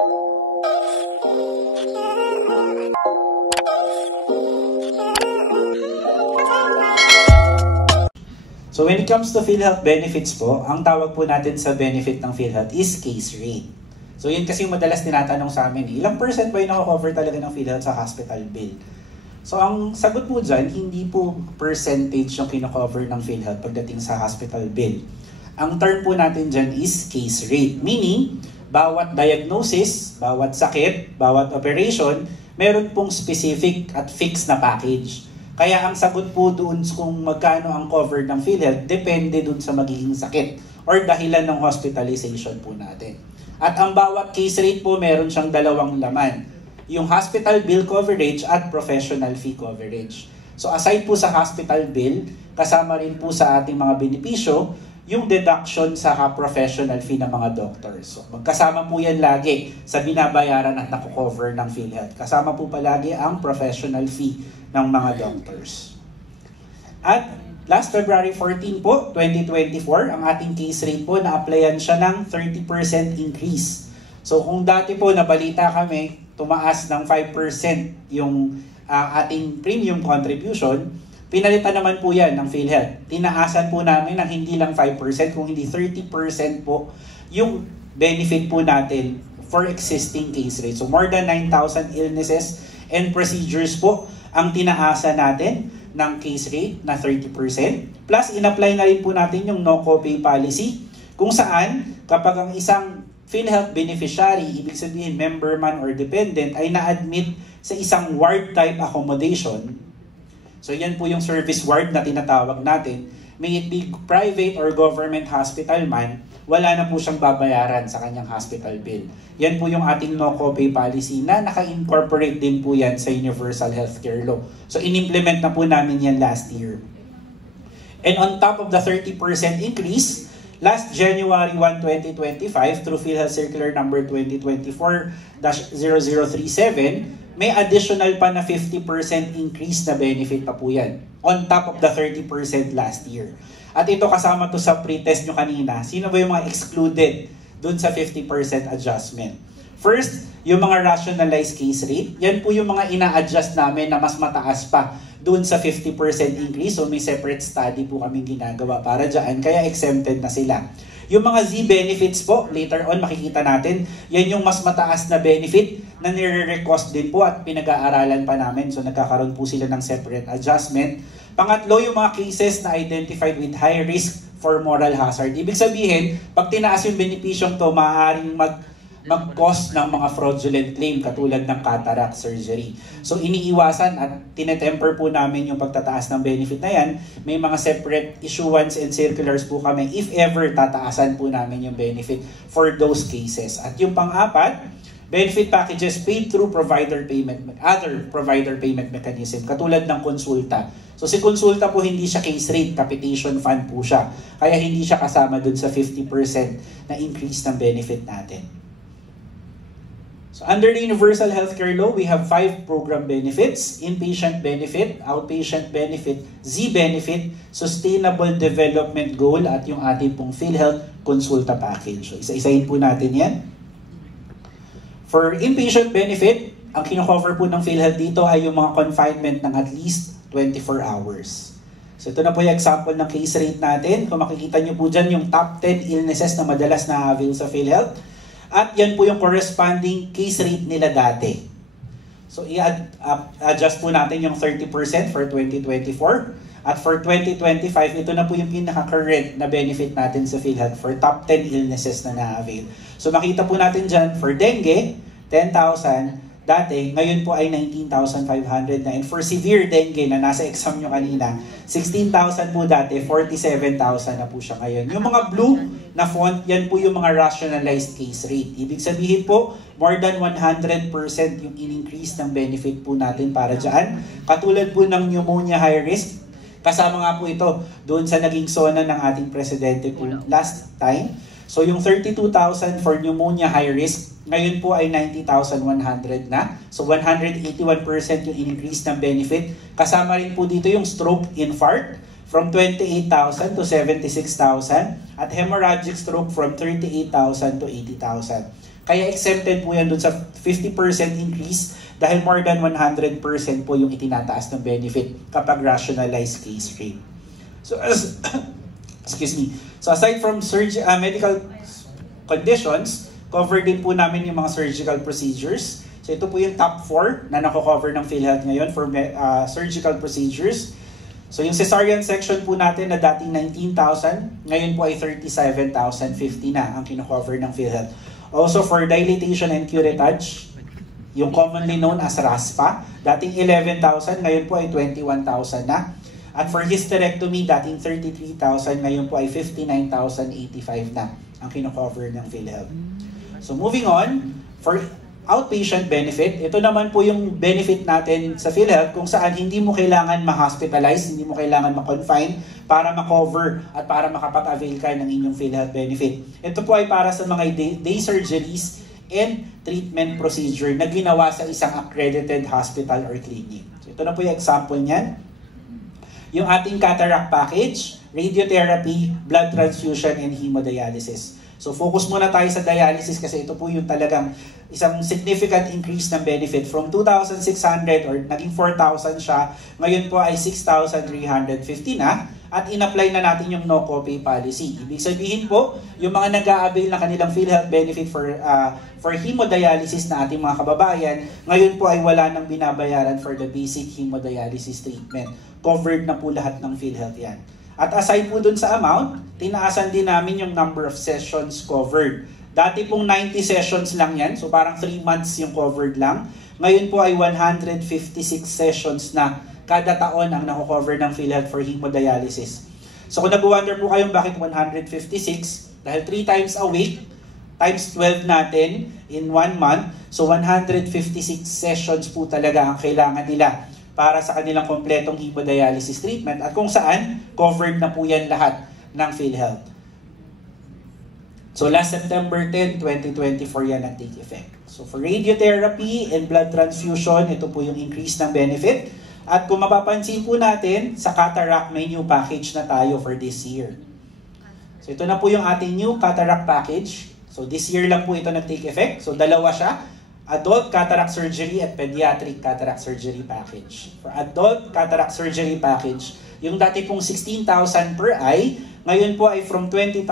So when it comes to PhilHealth benefits po, ang tawag po natin sa benefit ng PhilHealth is case rate. So yun kasi yung madalas tinatanong sa amin, ilang percent ba yung naka-cover talaga ng PhilHealth sa hospital bill? So ang sagot po dyan, hindi po percentage yung kino-cover ng PhilHealth pagdating sa hospital bill. Ang term po natin dyan is case rate, meaning bawat diagnosis, bawat sakit, bawat operation, meron pong specific at fixed na package. Kaya ang sagot po doon kung magkano ang covered ng PhilHealth, depende doon sa magiging sakit or dahilan ng hospitalization po natin. At ang bawat case rate po, meron siyang dalawang laman. Yung hospital bill coverage at professional fee coverage. So aside po sa hospital bill, kasama rin po sa ating mga benepisyo, yung deduction sa professional fee ng mga doctors. So magkasama po yan lagi sa binabayaran at nakukover ng PhilHealth. Kasama po palagi ang professional fee ng mga doctors. At last February 14 po, 2024, ang ating case rate po, na-applyan siya ng 30% increase. So kung dati po nabalita kami, tumaas ng 5% yung ating premium contribution, pinalitan naman po yan ng PhilHealth. Tinaasan po namin ng hindi lang 5%, kung hindi 30% po yung benefit po natin for existing case rate. So more than 9,000 illnesses and procedures po ang tinaasa natin ng case rate na 30%. Plus, in-apply na rin po natin yung no-copay policy kung saan kapag ang isang PhilHealth beneficiary, ibig sabihin member man or dependent, ay na-admit sa isang ward type accommodation. So yan po yung service ward na tinatawag natin. May it be private or government hospital man, wala na po siyang babayaran sa kanyang hospital bill. Yan po yung ating no-copay policy na naka-incorporate din po yan sa Universal Healthcare Law. So in-implement na po namin yan last year. And on top of the 30% increase, last January 1, 2025, through PhilHealth Circular number 2024-0037, may additional pa na 50% increase na benefit pa po yan. On top of the 30% last year. At ito kasama to sa pre-test nyo kanina. Sino ba yung mga excluded dun sa 50% adjustment? First, yung mga rationalized case rate. Yan po yung mga ina-adjust namin na mas mataas pa dun sa 50% increase. So may separate study po kaming ginagawa para dyan. Kaya exempted na sila. Yung mga Z benefits po, later on makikita natin, yan yung mas mataas na benefit na nire-request din po at pinag-aaralan pa namin. So nagkakaroon po sila ng separate adjustment. Pangatlo, yung mga cases na identified with high risk for moral hazard. Ibig sabihin, pag tinaas yung benepisyong to, maaaring mag-cause ng mga fraudulent claim katulad ng cataract surgery. So iniiwasan at tinetemper po namin yung pagtataas ng benefit na yan. May mga separate issuance and circulars po kami if ever tataasan po namin yung benefit for those cases. At yung pang-apat, benefit packages paid through other provider payment mechanism katulad ng konsulta. So si konsulta po hindi siya case rate, capitation fund po siya. Kaya hindi siya kasama dun sa 50% na increase ng benefit natin. So under the Universal Healthcare Law, we have 5 program benefits: inpatient benefit, outpatient benefit, Z benefit, sustainable development goal, at yung ating pong PhilHealth consulta package. So isa-isahin po natin yan. For inpatient benefit, ang kino-cover po ng PhilHealth dito ay yung mga confinement ng at least 24 hours. So ito na po yung example ng case rate natin. Kung makikita nyo po dyan yung top 10 illnesses na madalas na-avail sa PhilHealth. At yan po yung corresponding case rate nila dati. So i-adjust po natin yung 30% for 2024. At for 2025, ito na po yung pinaka-current na benefit natin sa PhilHealth for top 10 illnesses na na-avail. So makita po natin dyan, for dengue, 10,000. Dati, ngayon po ay 19,500 na. And for severe dengue na nasa exam nyo kanina, 16,000 po dati, 47,000 na po siya ngayon. Yung mga blue na font, yan po yung mga rationalized case rate. Ibig sabihin po, more than 100% yung in-increase ng benefit po natin para dyan. Katulad po ng pneumonia high risk, kasama nga po ito doon sa naging SONA ng ating presidente po last time. So yung 32,000 for pneumonia high risk, ngayon po ay 90,100 na. So 181% yung increase ng benefit. Kasama rin po dito yung stroke infarct from 28,000 to 76,000 at hemorrhagic stroke from 38,000 to 80,000. Kaya exempted po yan dun sa 50% increase dahil more than 100% po yung itinataas ng benefit kapag rationalized case rate. So excuse me. So aside from medical conditions, cover din po namin yung mga surgical procedures. So ito po yung top 4 na nako-cover ng PhilHealth ngayon for surgical procedures. So yung cesarean section po natin na dating 19,000, ngayon po ay 37,050 na ang kino-cover ng PhilHealth. Also for dilatation and curettage, yung commonly known as RASPA, dating 11,000, ngayon po ay 21,000 na. At for hysterectomy, dating 33,000, ngayon po ay 59,085 na ang kino-cover ng PhilHealth. So moving on, for outpatient benefit, ito naman po yung benefit natin sa PhilHealth kung saan hindi mo kailangan ma-hospitalize, hindi mo kailangan ma-confine para ma-cover at para makapag-avail ka ng inyong PhilHealth benefit. Ito po ay para sa mga day surgeries and treatment procedure na ginawa sa isang accredited hospital or clinic. So ito na po yung example niyan. Yung ating cataract package, radiotherapy, blood transfusion, and hemodialysis. So focus muna tayo sa dialysis kasi ito po yung talagang isang significant increase ng benefit from 2,600 or naging 4,000 siya. Ngayon po ay 6,350 na at in-apply na natin yung no copay policy. Ibig sabihin po, yung mga nag-a-avail na kanilang PhilHealth benefit for hemodialysis na ating mga kababayan, ngayon po ay wala nang binabayaran for the basic hemodialysis treatment. Covered na po lahat ng PhilHealth yan. At aside po dun sa amount, tinaasan din namin yung number of sessions covered. Dati pong 90 sessions lang yan, so parang 3 months yung covered lang. Ngayon po ay 156 sessions na kada taon ang nako-cover ng PhilHealth for hemodialysis. So kung nag-wonder po kayong bakit 156, dahil 3 times a week, times 12 natin in 1 month, so 156 sessions po talaga ang kailangan nila para sa kanilang kompletong hemodialysis treatment at kung saan covered na po yan lahat ng PhilHealth. So last September 10, 2024 yan nag-take effect. So for radiotherapy and blood transfusion, ito po yung increase ng benefit. At kung mapapansin po natin, sa cataract may new package na tayo for this year. So ito na po yung ating new cataract package. So this year lang po ito nag-take effect. So dalawa siya. Adult cataract surgery at pediatric cataract surgery package. For adult cataract surgery package, yung dati pong 16,000 per eye, ngayon po ay from 20,200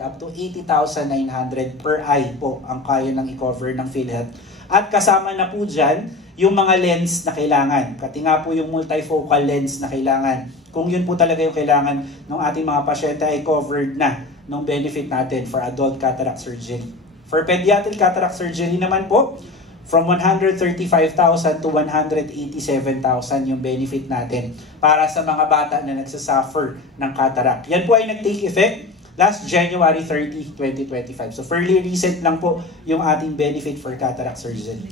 up to 80,900 per eye po ang kaya nang i-cover ng PhilHealth. At kasama na po dyan yung mga lens na kailangan. Pati nga po yung multifocal lens na kailangan. Kung yun po talaga yung kailangan ng ating mga pasyente ay covered na ng benefit natin for adult cataract surgery. For pediatric cataract surgery naman po, from 135,000 to 187,000 yung benefit natin para sa mga bata na nagsasuffer ng cataract. Yan po ay nag-take effect last January 30, 2025. So fairly recent lang po yung ating benefit for cataract surgery.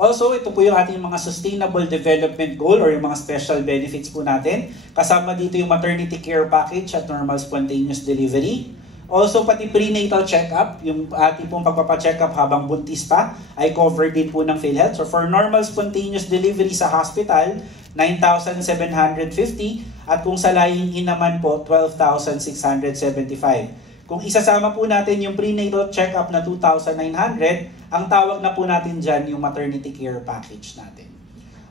Also, ito po yung ating mga sustainable development goal or yung mga special benefits po natin. Kasama dito yung maternity care package at normal spontaneous delivery. Also, pati prenatal check-up, yung ating pong pagpapacheck-up habang buntis pa, ay covered din po ng PhilHealth. So for normal spontaneous delivery sa hospital, 9,750 at kung sa lying-in naman po, 12,675. Kung isasama po natin yung prenatal check-up na 2,900, ang tawag na po natin dyan yung maternity care package natin.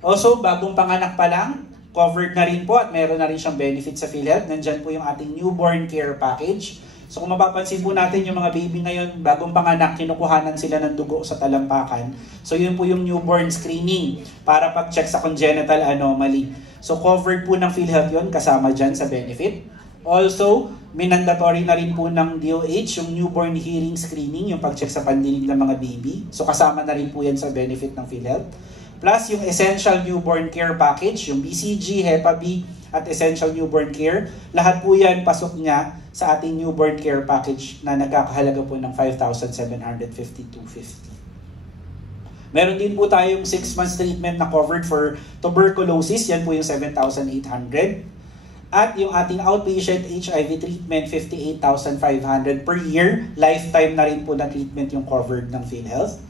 Also, bagong panganak pa lang, covered na rin po at meron na rin siyang benefit sa PhilHealth. Nandyan po yung ating newborn care package. So kung mapapansin po natin yung mga baby ngayon, bagong panganak, kinukuhanan sila ng dugo sa talampakan. So yun po yung newborn screening para pag-check sa congenital anomaly. So covered po ng PhilHealth yun, kasama dyan sa benefit. Also, mandatory na rin po ng DOH yung newborn hearing screening, yung pag-check sa pandinig ng mga baby. So kasama na rin po yan sa benefit ng PhilHealth. Plus yung essential newborn care package, yung BCG, Hepa B, at essential newborn care. Lahat po yan pasok niya sa ating newborn care package na nagkakahalaga po ng 5,752.50. Meron din po tayong 6 months treatment na covered for tuberculosis. Yan po yung 7,800. At yung ating outpatient HIV treatment, 58,500 per year. Lifetime na rin po na treatment yung covered ng PhilHealth.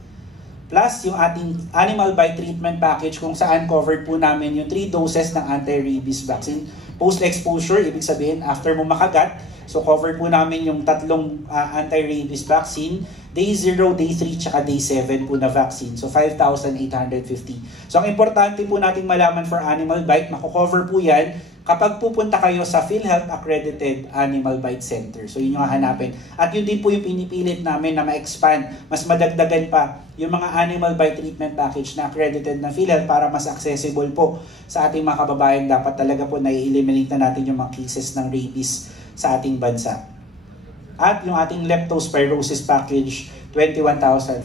Plus, yung ating animal bite treatment package kung saan covered po namin yung 3 doses ng anti-rabies vaccine. Post-exposure, ibig sabihin, after mo makagat, So covered po namin yung tatlong anti-rabies vaccine, day 0, day 3, tsaka day 7 po na vaccine. So 5,850. So ang importante po nating malaman for animal bite, mako-cover po yan kapag pupunta kayo sa PhilHealth Accredited Animal Bite Center. So yun yung hahanapin. At yun din po yung pinipilit namin na ma-expand, mas madagdagan pa yung mga animal bite treatment package na accredited ng PhilHealth para mas accessible po sa ating mga kababayan. Dapat talaga po na-eliminate na natin yung mga cases ng rabies sa ating bansa. At yung ating leptospirosis package, 21,450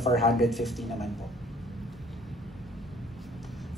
naman po.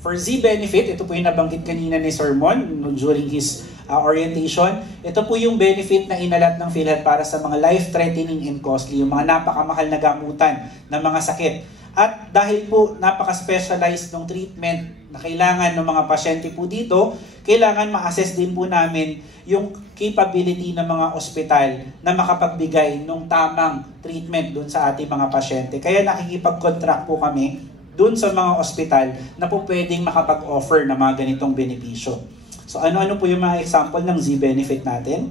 For Z-benefit, ito po yung nabanggit kanina ni Sir Mon during his orientation. Ito po yung benefit na inalat ng PhilHealth para sa mga life-threatening and costly, yung mga napakamahal na gamutan ng mga sakit. At dahil po napaka-specialized ng treatment na kailangan ng mga pasyente po dito, kailangan ma-assess din po namin yung capability ng mga ospital na makapagbigay ng tamang treatment dun sa ating mga pasyente. Kaya nakikipag-contract po kami dun sa mga ospital na po pwedeng makapag-offer ng mga ganitong benepisyo. So ano-ano po yung mga example ng Z-benefit natin?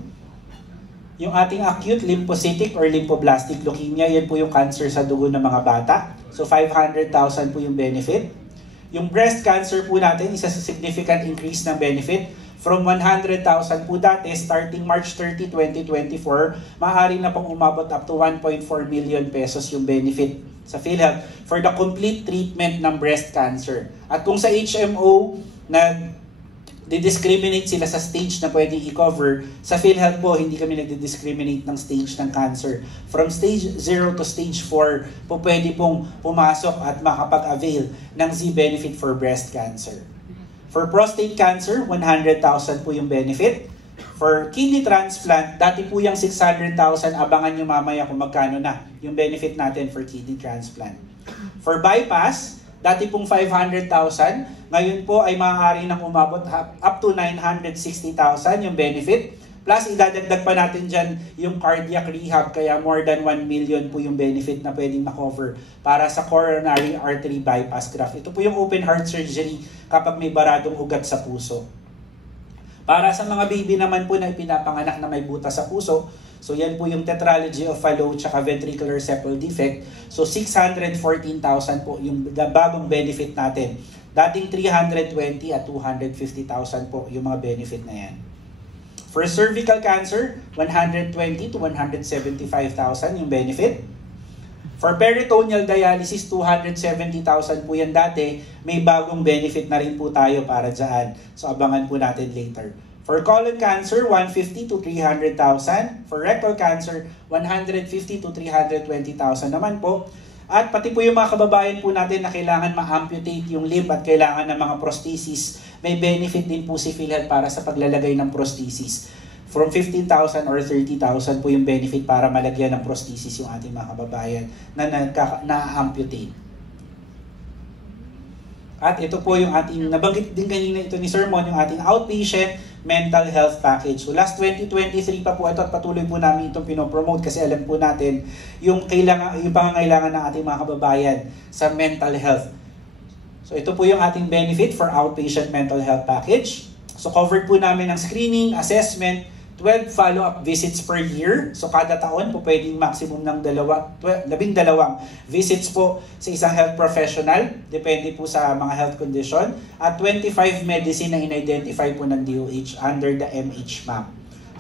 Yung ating acute lymphocytic or lymphoblastic leukemia, yan po yung cancer sa dugo ng mga bata. So 500,000 po yung benefit. Yung breast cancer po natin, isa sa significant increase ng benefit. From 100,000 po dati, starting March 30, 2024, maaari na pong umabot up to 1.4 million pesos yung benefit sa PhilHealth for the complete treatment ng breast cancer. At kung sa HMO na di-discriminate sila sa stage na pwedeng i-cover, sa PhilHealth po hindi kami nagdi-discriminate ng stage ng cancer. From stage 0 to stage 4 po pwede pong pumasok at makapag-avail ng Z-benefit for breast cancer. For prostate cancer, 100,000 po yung benefit. For kidney transplant, dati po yung 600,000, abangan nyo mamaya kung magkano na yung benefit natin for kidney transplant. For bypass, dati pong 500,000, ngayon po ay maaari nang umabot up to 960,000 yung benefit. Plus, idadagdag pa natin dyan yung cardiac rehab, kaya more than 1 million po yung benefit na pwedeng ma-cover para sa coronary artery bypass graft. Ito po yung open heart surgery kapag may baradong ugat sa puso. Para sa mga baby naman po na ipinapanganak na may butas sa puso, so yan po yung tetralogy of Fallot tsaka ventricular septal defect. So 614,000 po yung bagong benefit natin. Dating 320 at 250,000 po yung mga benefit na yan. For cervical cancer, 120 to 175,000 yung benefit. For peritoneal dialysis, 270,000 po yan dati. May bagong benefit na rin po tayo para dyan. So abangan po natin later. For colon cancer, 150 to 300,000. For rectal cancer, 150 to 320,000 naman po. At pati po yung mga kababayan po natin na kailangan ma-amputate yung limb at kailangan ng mga prosthesis, may benefit din po si PhilHealth para sa paglalagay ng prosthesis. From 15,000 or 30,000 po yung benefit para malagyan ng prosthesis yung ating mga kababayan na na-amputate. At ito po yung ating, nabanggit din kanina ito ni Sir Mon, yung ating outpatient mental health package. So last 2023 pa po ito at patuloy po namin itong pinopromote kasi alam po natin yung pangangailangan ng ating mga kababayan sa mental health. So ito po yung ating benefit for outpatient mental health package. So covered po namin ng screening, assessment, 12 follow-up visits per year. So kada taon po pwedeng maximum ng 12 visits po sa isang health professional. Depende po sa mga health condition. At 25 medicine na in-identify po ng DOH under the MHMAP.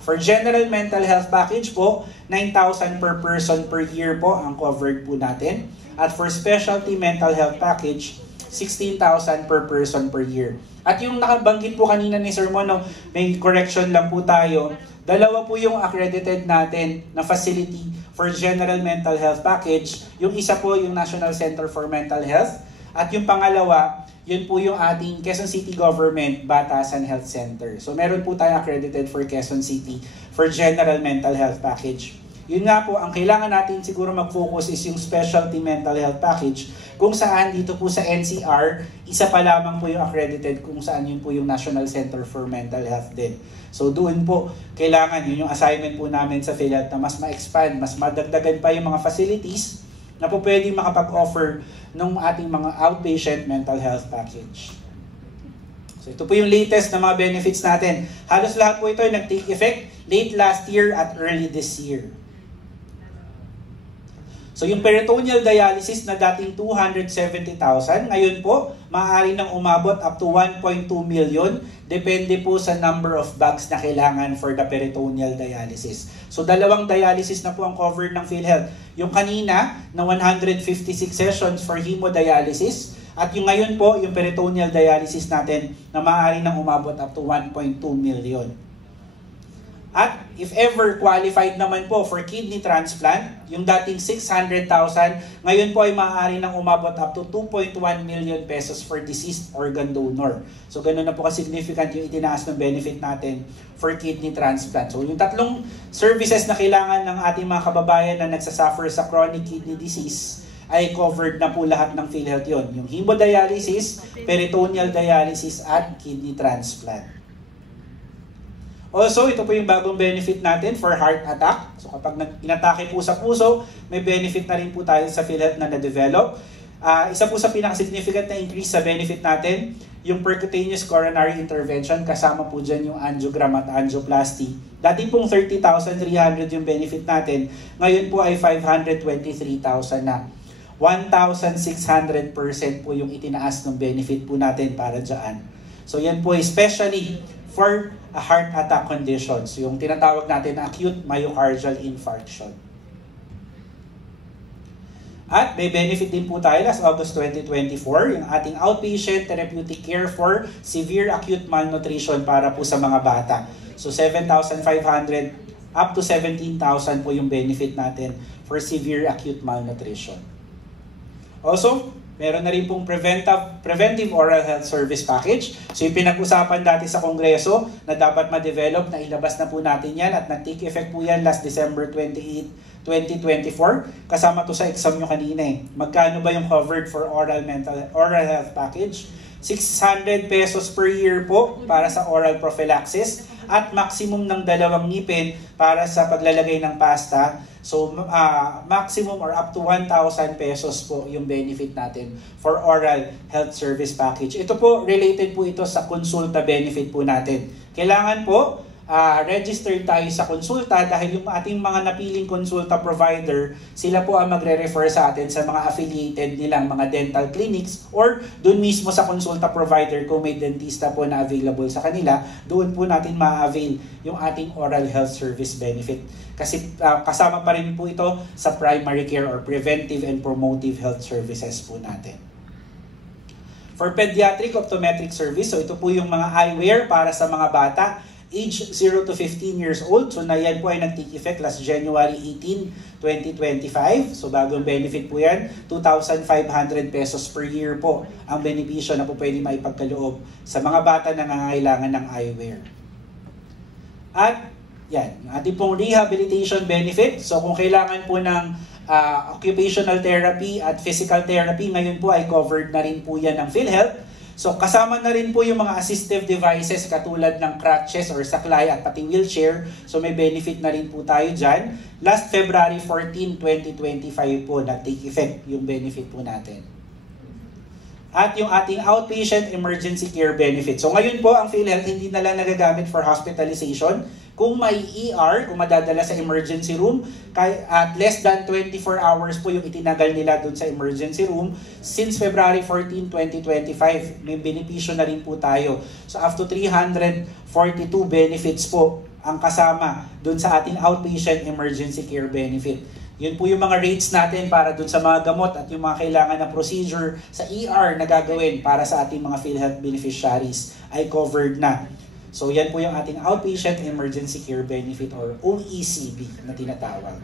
For general mental health package po, 9,000 per person per year po ang covered po natin. At for specialty mental health package, 16,000 per person per year. At yung nakabanggit po kanina ni Sir Mono, may correction lang po tayo. Dalawa po yung accredited natin na facility for general mental health package. Yung isa po yung National Center for Mental Health. At yung pangalawa, yun po yung ating Quezon City Government Batasan Health Center. So meron po tayo accredited for Quezon City for general mental health package. Yun nga po, ang kailangan natin siguro mag-focus is yung specialty mental health package kung saan dito po sa NCR, isa pa lamang po yung accredited kung saan yun po yung National Center for Mental Health din. So doon po, kailangan yun yung assignment po namin sa PhilHealth na mas ma-expand, mas madagdagan pa yung mga facilities na po pwedeng makapag-offer ng ating mga outpatient mental health package. So ito po yung latest na mga benefits natin. Halos lahat po ito ay nag-take effect late last year at early this year. So yung peritoneal dialysis na dating 270,000, ngayon po, maaari nang umabot up to 1.2 million, depende po sa number of bags na kailangan for the peritoneal dialysis. So dalawang dialysis na po ang covered ng PhilHealth. Yung kanina na 156 sessions for hemodialysis, at yung ngayon po, yung peritoneal dialysis natin na maaari nang umabot up to 1.2 million. At if ever qualified naman po for kidney transplant, yung dating 600,000, ngayon po ay maaari nang umabot up to 2.1 million pesos for deceased organ donor. So ganun na po ka-significant yung itinaas ng benefit natin for kidney transplant. So yung tatlong services na kailangan ng ating mga kababayan na nagsasuffer sa chronic kidney disease ay covered na po lahat ng PhilHealth yun. Yung hemodialysis, peritoneal dialysis, at kidney transplant. Also, ito po yung bagong benefit natin for heart attack. So kapag inatake po sa puso, may benefit na rin po tayo sa PhilHealth na na-develop. Isa po sa pinaka-significant na increase sa benefit natin, yung percutaneous coronary intervention, kasama po dyan yung angiogram at angioplasty. Dati pong 30,300 yung benefit natin, ngayon po ay 523,000 na. 1,600% po yung itinaas ng benefit po natin para dyan. So yan po especially for a heart attack conditions, yung tinatawag natin na acute myocardial infarction. At may benefit din po tayo last August 2024, yung ating outpatient therapeutic care for severe acute malnutrition para po sa mga bata. So 7,500 up to 17,000 po yung benefit natin for severe acute malnutrition. Also, meron na rin pong preventive oral health service package. So yung pinag-usapan dati sa Kongreso na dapat ma-develop, na ilabas na po natin yan at nag-take effect po yan last December 28, 2024. Kasama to sa exam nyo kanina eh. Magkano ba yung covered for oral health package? 600 pesos per year po para sa oral prophylaxis at maximum ng 2 ngipin para sa paglalagay ng pasta. So maximum or up to 1,000 pesos po yung benefit natin for oral health service package. Ito po, related po ito sa konsulta benefit po natin. Kailangan po register tayo sa konsulta dahil yung ating mga napiling konsulta provider, sila po ang magre-refer sa atin sa mga affiliated nilang mga dental clinics or doon mismo sa konsulta provider kung may dentista po na available sa kanila, doon po natin ma-avail yung ating oral health service benefit. Kasi kasama pa rin po ito sa primary care or preventive and promotive health services po natin. For pediatric optometric service, so ito po yung mga eyewear para sa mga bata, age 0 to 15 years old. So na yan po ay nag-take effect last January 18, 2025. So bagong benefit po yan, 2,500 pesos per year po ang benepisyo na po pwede maipagkaloob sa mga bata na nangangailangan ng eyewear. At yan, ating pong rehabilitation benefit. So kung kailangan po ng occupational therapy at physical therapy, ngayon po ay covered na rin po yan ng PhilHealth. So kasama na rin po yung mga assistive devices katulad ng crutches or saklay at pati wheelchair. So may benefit na rin po tayo dyan. Last February 14, 2025 po nag-take effect yung benefit po natin. At yung ating outpatient emergency care benefit. So ngayon po ang PhilHealth hindi na lang nagagamit for hospitalization. Kung may ER, kung madadala sa emergency room, at less than 24 hours po yung itinagal nila dun sa emergency room, since February 14, 2025, may benepisyo na rin po tayo. So up to 342 benefits po ang kasama dun sa ating outpatient emergency care benefit. Yun po yung mga rates natin para dun sa mga gamot at yung mga kailangan na procedure sa ER na gagawin para sa ating mga PhilHealth beneficiaries ay covered na. So yan po yung ating outpatient emergency care benefit or OECB na tinatawag.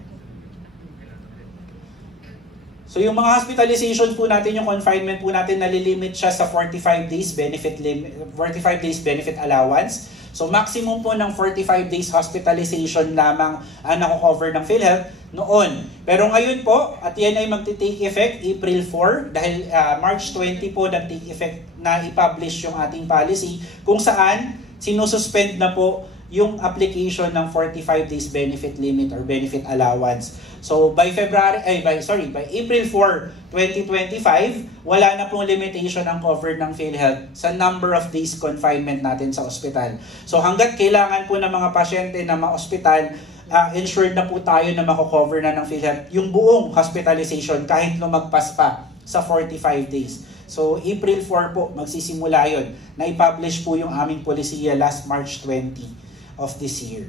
So yung mga hospitalization po natin, yung confinement po natin, nalilimit siya sa 45 days benefit allowance. So maximum po ng 45 days hospitalization lamang ang nako-cover ng PhilHealth noon. Pero ngayon po, at yan ay magti-take effect April 4 dahil March 20 po nag-take effect na i-publish yung ating policy kung saan sinususpend na po yung application ng 45 days benefit limit or benefit allowance. So by April 4, 2025, wala na pong limitation ang covered ng PhilHealth sa number of days confinement natin sa ospital. So hanggat kailangan po ng mga pasyente na ma-ospital, insured na po tayo na mako-cover na ng PhilHealth yung buong hospitalization kahit lumagpas pa sa 45 days. So April 4 po magsisimula yon. Na i-publish po yung aming polisiya last March 20 of this year.